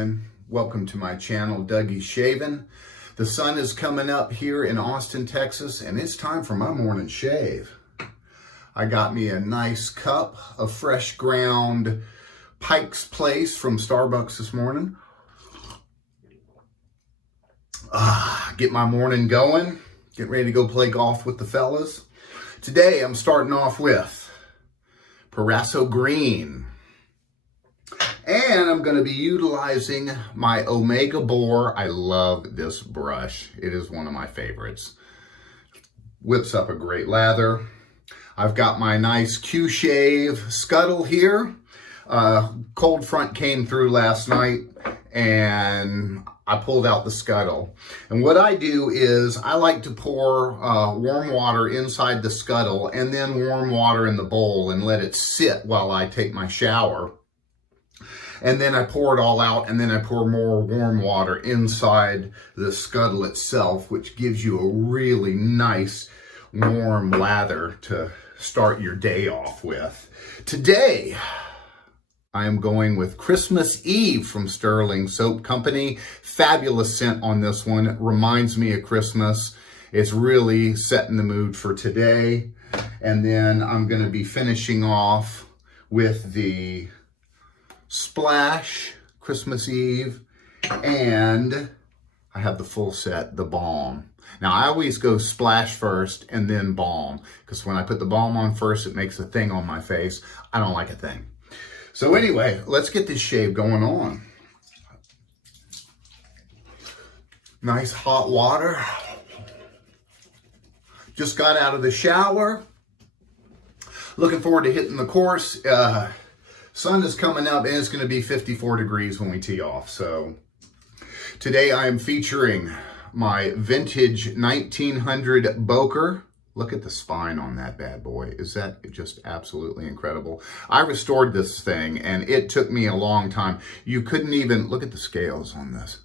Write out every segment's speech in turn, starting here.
morning. Welcome to my channel, Dougie's Shaving. The sun is coming up here in Austin, Texas, and it's time for my morning shave. I got me a nice cup of fresh ground Pike's Place from Starbucks this morning. Get my morning going. Get ready to go play golf with the fellas. Today I'm starting off with Proraso Green. And I'm going to be utilizing my Omega Boar. I love this brush. It is one of my favorites. Whips up a great lather. I've got my nice QShave scuttle here. Cold front came through last night and I pulled out the scuttle. And what I do is I like to pour warm water inside the scuttle and then warm water in the bowl and let it sit while I take my shower. And then I pour it all out, and then I pour more warm water inside the scuttle itself, which gives you a really nice warm lather to start your day off with. Today, I am going with Christmas Eve from Stirling Soap Company. Fabulous scent on this one. It reminds me of Christmas. It's really setting the mood for today. And then I'm going to be finishing off with the Splash Christmas Eve, and I have the full set, the balm. Now I always go splash first and then balm, because when I put the balm on first, it makes a thing on my face. I don't like a thing. So anyway, let's get this shave going on. Nice hot water. Just got out of the shower. Looking forward to hitting the course. Sun is coming up and it's going to be 54 degrees when we tee off. So today I am featuring my vintage 1900 Boker. Look at the spine on that bad boy. Is that just absolutely incredible? I restored this thing and it took me a long time. You couldn't even, look at the scales on this.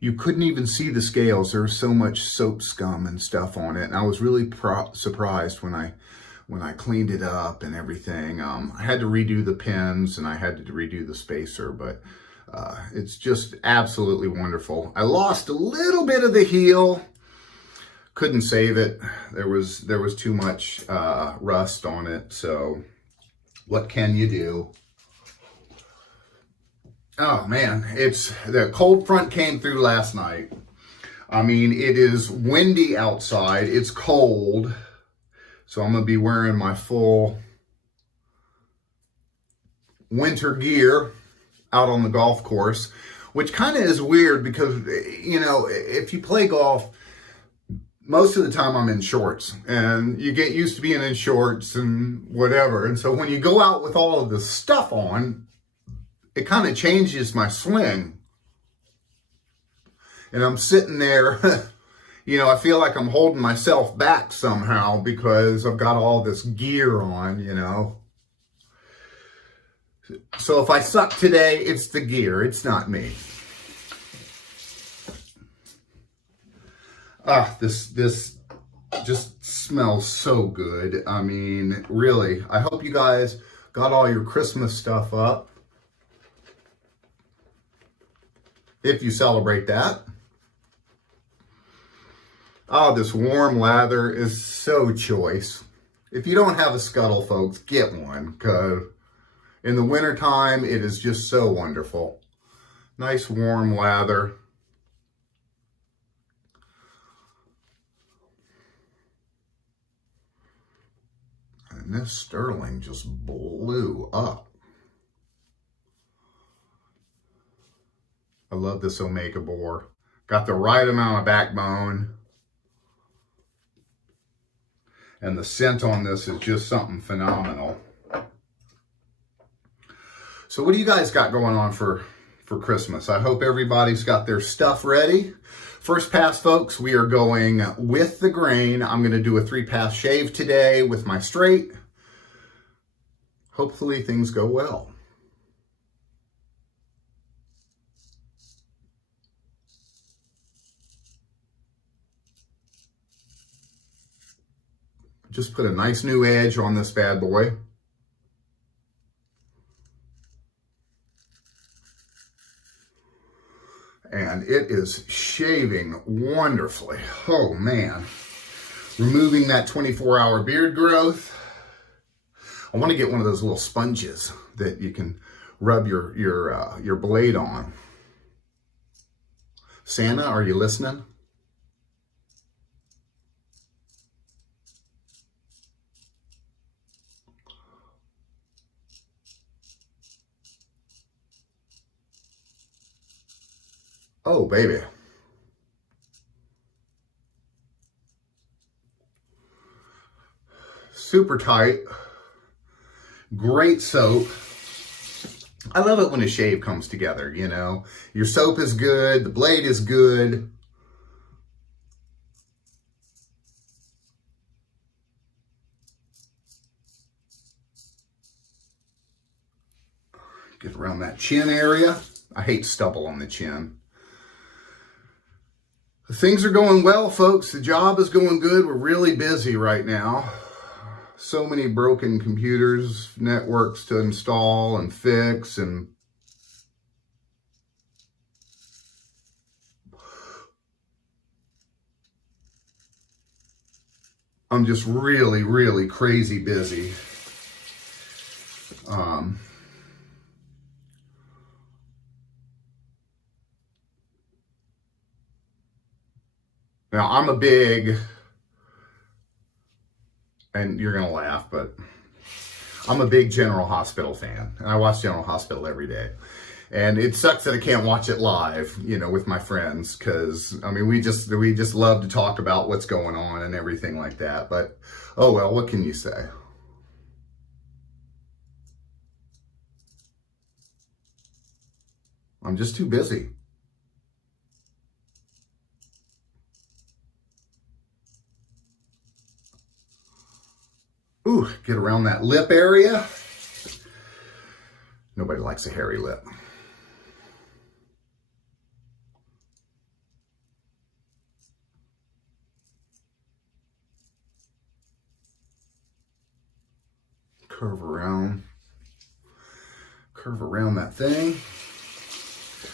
You couldn't even see the scales. There's so much soap scum and stuff on it. And I was really surprised when I cleaned it up and everything. I had to redo the pins and I had to redo the spacer, but it's just absolutely wonderful. I lost a little bit of the heel. Couldn't save it. There was too much rust on it, so what can you do? Oh man, the cold front came through last night. I mean, it is windy outside. It's cold. So I'm going to be wearing my full winter gear out on the golf course, which kind of is weird because, you know, if you play golf, most of the time I'm in shorts and you get used to being in shorts and whatever. And so when you go out with all of this stuff on, it kind of changes my swing. And I'm sitting there you know, I feel like I'm holding myself back somehow because I've got all this gear on, you know. So if I suck today, it's the gear. It's not me. This just smells so good. I mean, really, I hope you guys got all your Christmas stuff up. If you celebrate that. Oh, this warm lather is so choice. If you don't have a scuttle, folks, get one, because in the wintertime, it is just so wonderful. Nice warm lather. And this Stirling just blew up. I love this Omega Boar. Got the right amount of backbone. And the scent on this is just something phenomenal. So what do you guys got going on for Christmas? I hope everybody's got their stuff ready. First pass, folks, we are going with the grain. I'm going to do a 3-pass shave today with my straight. Hopefully things go well. Just put a nice new edge on this bad boy. And it is shaving wonderfully. Oh man. Removing that 24-hour beard growth. I want to get one of those little sponges that you can rub your blade on. Santa, are you listening? Oh, baby. Super tight. Great soap. I love it when a shave comes together, you know. Your soap is good, the blade is good. Get around that chin area. I hate stubble on the chin. Things are going well, folks. The job is going good. We're really busy right now. So many broken computers, networks to install and fix, and I'm just really, really crazy busy. Now, I'm a big, and you're going to laugh, but I'm a big General Hospital fan. And I watch General Hospital every day. And it sucks that I can't watch it live, you know, with my friends. Because, I mean, we just love to talk about what's going on and everything like that. But, oh, well, what can you say? I'm just too busy. Ooh, get around that lip area. Nobody likes a hairy lip. Curve around that thing.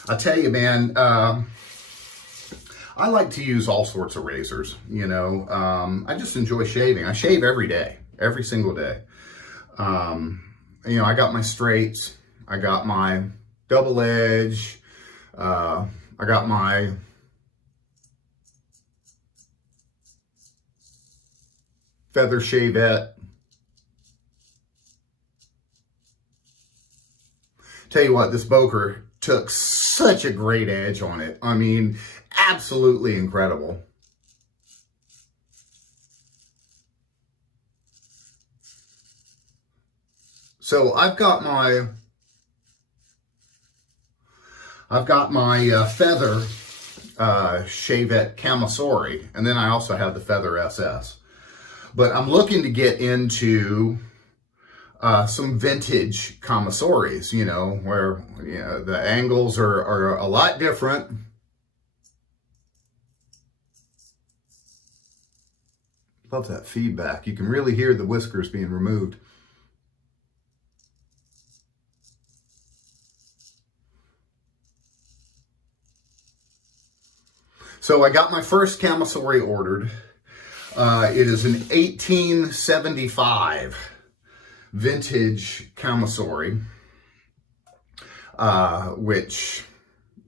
I tell you, man, I like to use all sorts of razors, you know. I just enjoy shaving. I shave every day. Every single day. You know, I got my straights, I got my double edge, I got my feather shavette. Tell you what, this Boker took such a great edge on it. I mean, absolutely incredible. So I've got my feather Shavette Camisori, and then I also have the feather SS. But I'm looking to get into some vintage Camisoris, you know, where, you know, the angles are a lot different. Love that feedback. You can really hear the whiskers being removed. So I got my first Camisori ordered. It is an 1875 vintage Camisori, which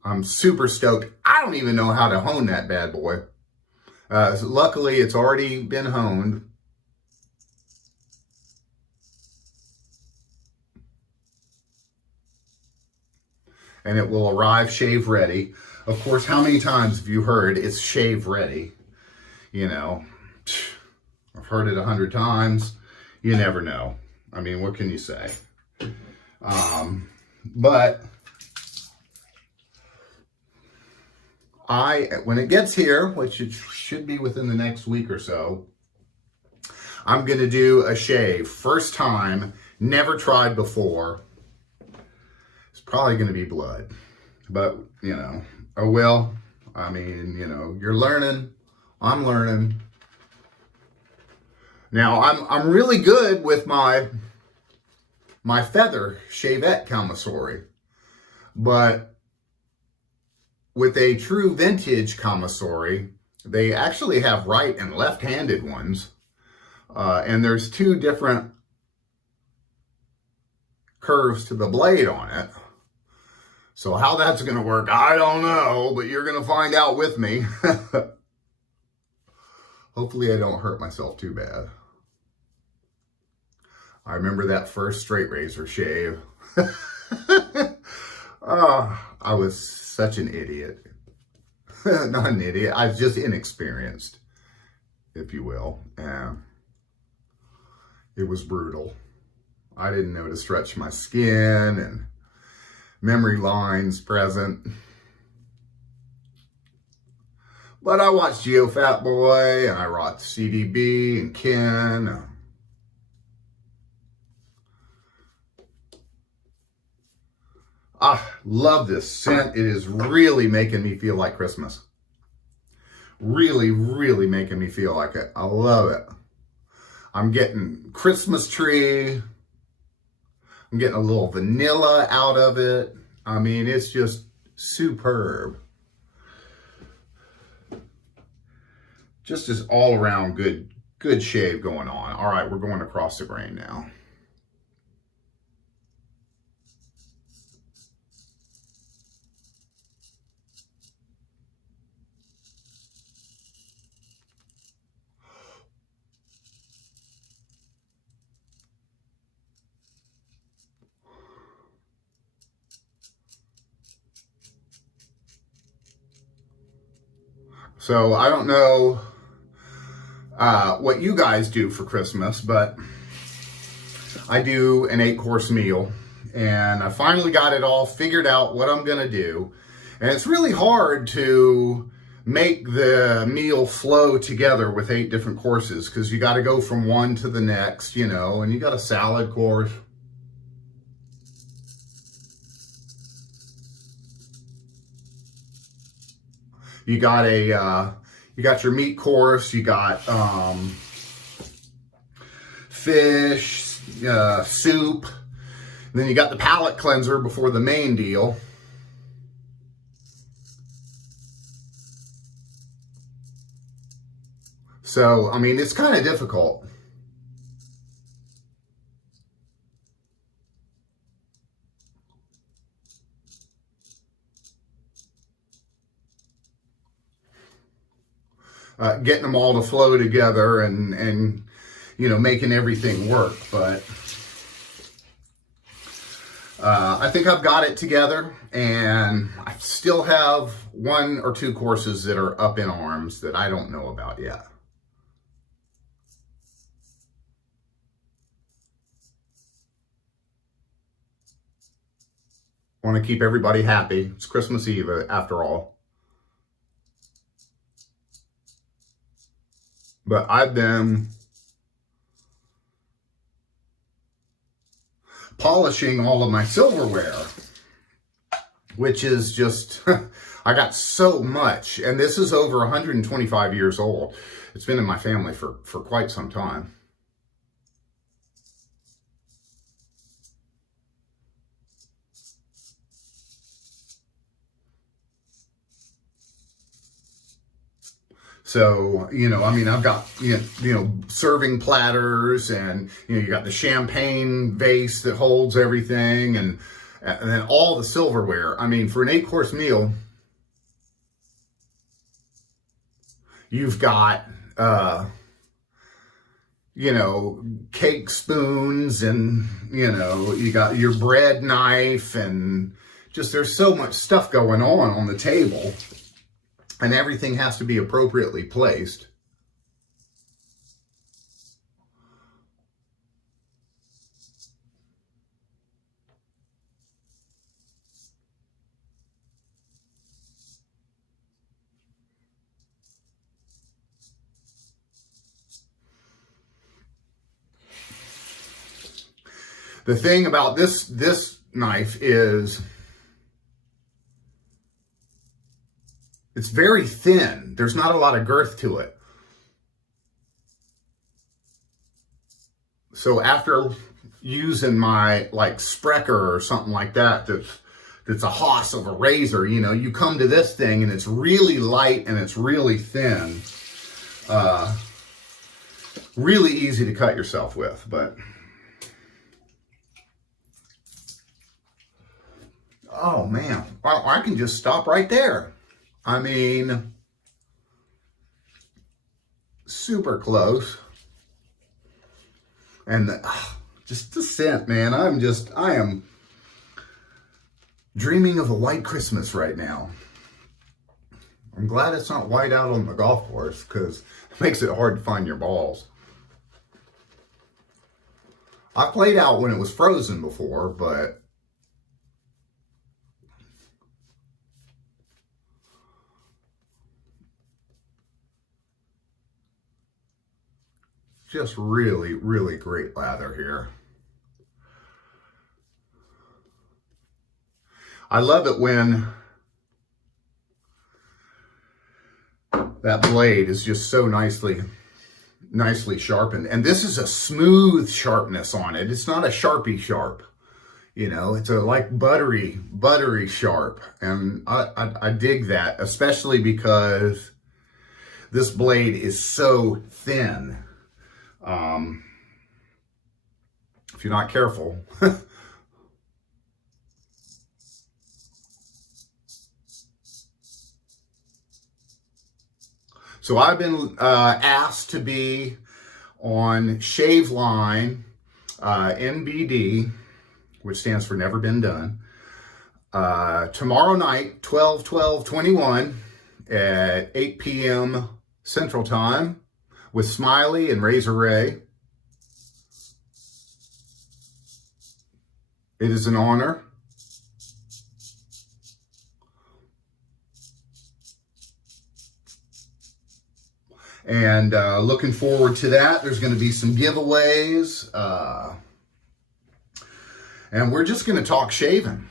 I'm super stoked. I don't even know how to hone that bad boy. So luckily, it's already been honed. And it will arrive shave ready. Of course, how many times have you heard it's shave ready? You know, I've heard it 100 times. You never know. I mean, what can you say? But when it gets here, which it should be within the next week or so, I'm going to do a shave. First time, never tried before. It's probably going to be blood. But, you know, oh well. I mean, you know, you're learning. I'm learning. Now, I'm really good with my feather Shavette Camisori. But with a true vintage commissary, they actually have right and left-handed ones. And there's two different curves to the blade on it. So how that's going to work, I don't know, but you're going to find out with me. Hopefully I don't hurt myself too bad. I remember that first straight razor shave. Oh, I was such an idiot. Not an idiot, I was just inexperienced, if you will. It was brutal. I didn't know to stretch my skin and memory lines present. But I watched Geo Fat Boy and I rocked CDB and Ken. I love this scent. It is really making me feel like Christmas. Really, really making me feel like it. I love it. I'm getting Christmas tree. I'm getting a little vanilla out of it. I mean, it's just superb. Just this all around good shave going on. All right, we're going across the grain now. So I don't know what you guys do for Christmas, but I do an 8-course meal, and I finally got it all figured out what I'm gonna do. And it's really hard to make the meal flow together with 8 different courses, because you got to go from one to the next, you know, and you got a salad course. You got you got your meat course, you got fish, soup, and then you got the palate cleanser before the main deal. So, I mean, it's kind of difficult. Getting them all to flow together and you know, making everything work. But I think I've got it together, and I still have 1 or 2 courses that are up in arms that I don't know about yet. I want to keep everybody happy. It's Christmas Eve after all. But I've been polishing all of my silverware, which is just, I got so much. And this is over 125 years old. It's been in my family for quite some time. So, you know, I mean, I've got, you know, serving platters, and, you know, you got the champagne vase that holds everything, and then all the silverware. I mean, for an 8-course meal, you've got, you know, cake spoons, and, you know, you got your bread knife, and just there's so much stuff going on the table. And everything has to be appropriately placed. The thing about this knife is it's very thin. There's not a lot of girth to it. So after using my like Sprecher or something like that, that's that's a hoss of a razor. You know, you come to this thing and it's really light and it's really thin. Really easy to cut yourself with, but oh man, I can just stop right there. I mean, super close. And just the scent, man. I am dreaming of a white Christmas right now. I'm glad it's not white out on the golf course, because it makes it hard to find your balls. I played out when it was frozen before, but just really, really great lather here. I love it when that blade is just so nicely sharpened. And this is a smooth sharpness on it. It's not a Sharpie sharp. You know, it's a like buttery sharp. And I dig that, especially because this blade is so thin. If you're not careful. So I've been asked to be on Shave Line, NBD, which stands for Never Been Done, tomorrow night, 12/12/21 at 8 p.m. Central Time with Smiley and Razor Ray. It is an honor. And looking forward to that. There's going to be some giveaways. And we're just going to talk shaving.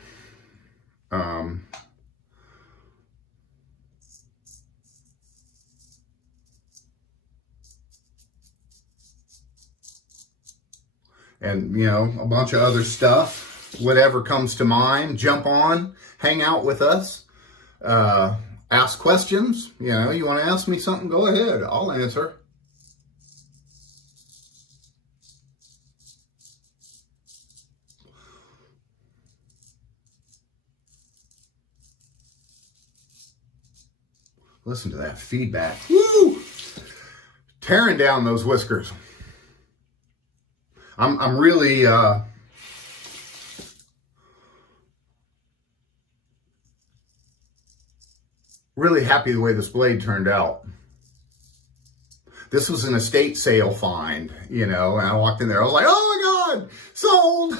And, you know, a bunch of other stuff. Whatever comes to mind, jump on, hang out with us. Ask questions. You know, you want to ask me something, go ahead. I'll answer. Listen to that feedback. Woo! Tearing down those whiskers. I'm really really happy the way this blade turned out. This was an estate sale find, you know, and I walked in there, I was like, oh my God, sold.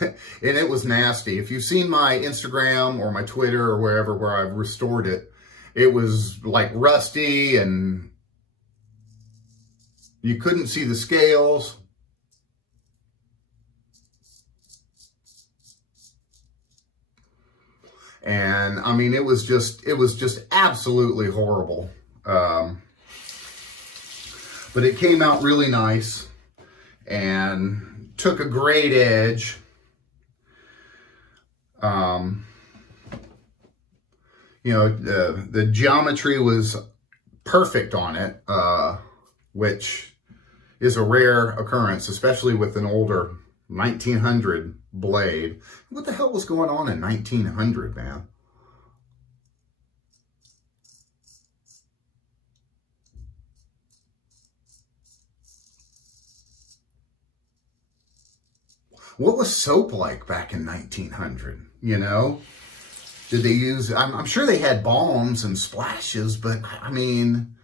And it was nasty. If you've seen my Instagram or my Twitter or wherever where I've restored it, it was like rusty and you couldn't see the scales. And I mean, it was just absolutely horrible. But it came out really nice and took a great edge. You know, the geometry was perfect on it, which is a rare occurrence, especially with an older 1900 blade. What the hell was going on in 1900, man? What was soap like back in 1900, you know? Did they use, I'm sure they had balms and splashes, but I mean,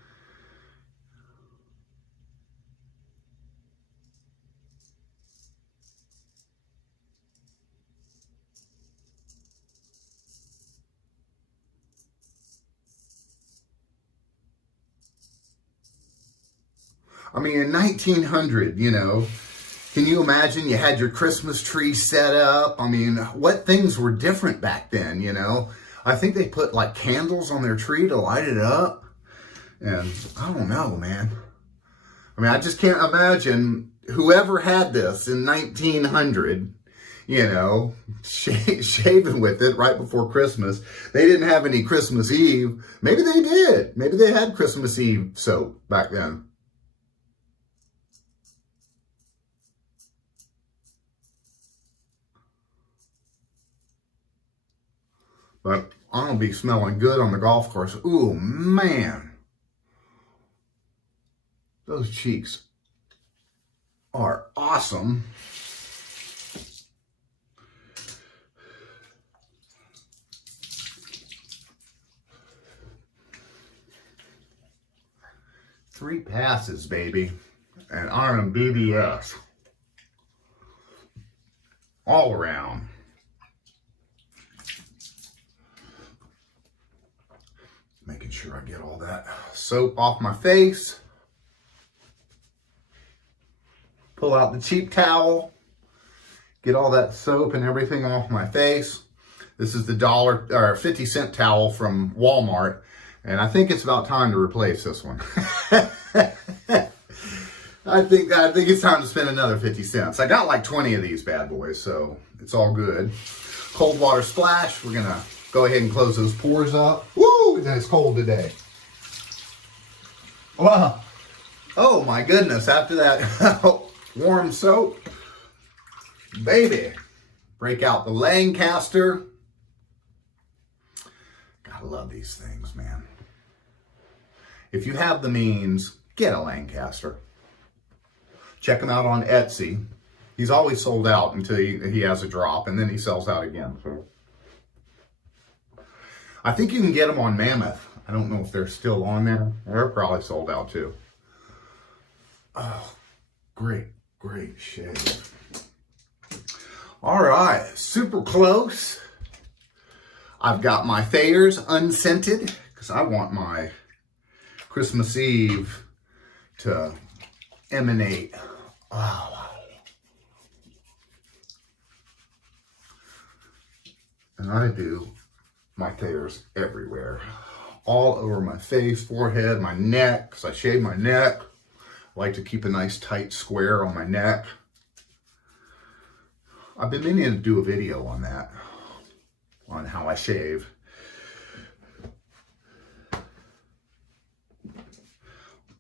in 1900, you know, can you imagine you had your Christmas tree set up? I mean, what things were different back then, you know? I think they put like candles on their tree to light it up. And I don't know, man. I mean, I just can't imagine whoever had this in 1900 you know, shaving with it right before Christmas. They didn't have any Christmas Eve. Maybe they did. Maybe they had Christmas Eve soap back then. But I'm going to be smelling good on the golf course. Ooh, man. Those cheeks are awesome. Three passes, baby. And I'm BBS. All around. Making sure I get all that soap off my face. Pull out the cheap towel. Get all that soap and everything off my face. This is the $1 or 50-cent towel from Walmart. And I think it's about time to replace this one. I think it's time to spend another 50 cents. I got like 20 of these bad boys, so it's all good. Cold water splash. We're going to go ahead and close those pores up. Woo! It's cold today. Wow. Oh my goodness. After that warm soap, baby, break out the Lancaster. Gotta love these things, man. If you have the means, get a Lancaster. Check him out on Etsy. He's always sold out until he has a drop, and then he sells out again. So I think you can get them on Mammoth. I don't know if they're still on there. They're probably sold out too. Oh, great, great shave. All right, super close. I've got my Thayers unscented because I want my Christmas Eve to emanate. Oh. And I do my Thayers everywhere. All over my face, forehead, my neck, because I shave my neck. I like to keep a nice tight square on my neck. I've been meaning to do a video on that, on how I shave.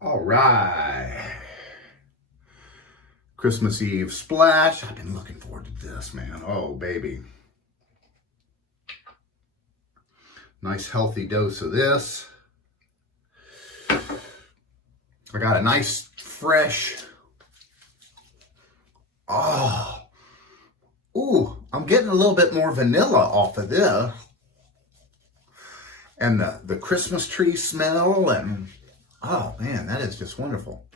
All right. Christmas Eve splash. I've been looking forward to this, man. Oh, baby. Nice healthy dose of this. I got a nice fresh. Oh. Ooh, I'm getting a little bit more vanilla off of this. And the Christmas tree smell, and oh man, that is just wonderful.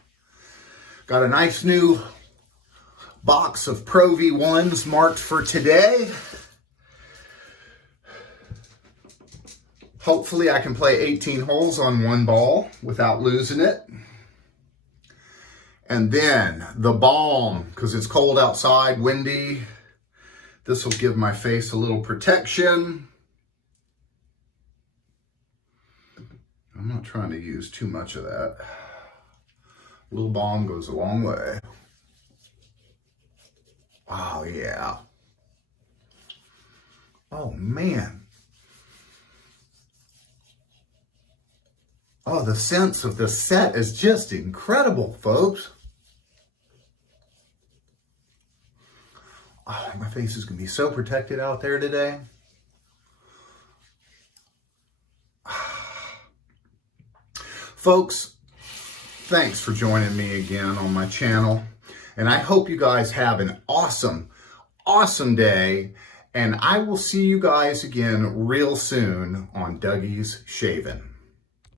Got a nice new box of Pro V1s marked for today. Hopefully I can play 18 holes on one ball without losing it. And then the balm, because it's cold outside, windy. This will give my face a little protection. I'm not trying to use too much of that. A little balm goes a long way. Oh, yeah. Oh, man. Oh, the sense of this set is just incredible, folks. Oh, my face is going to be so protected out there today. Folks, thanks for joining me again on my channel. And I hope you guys have an awesome, awesome day. And I will see you guys again real soon on Dougie's Shaving.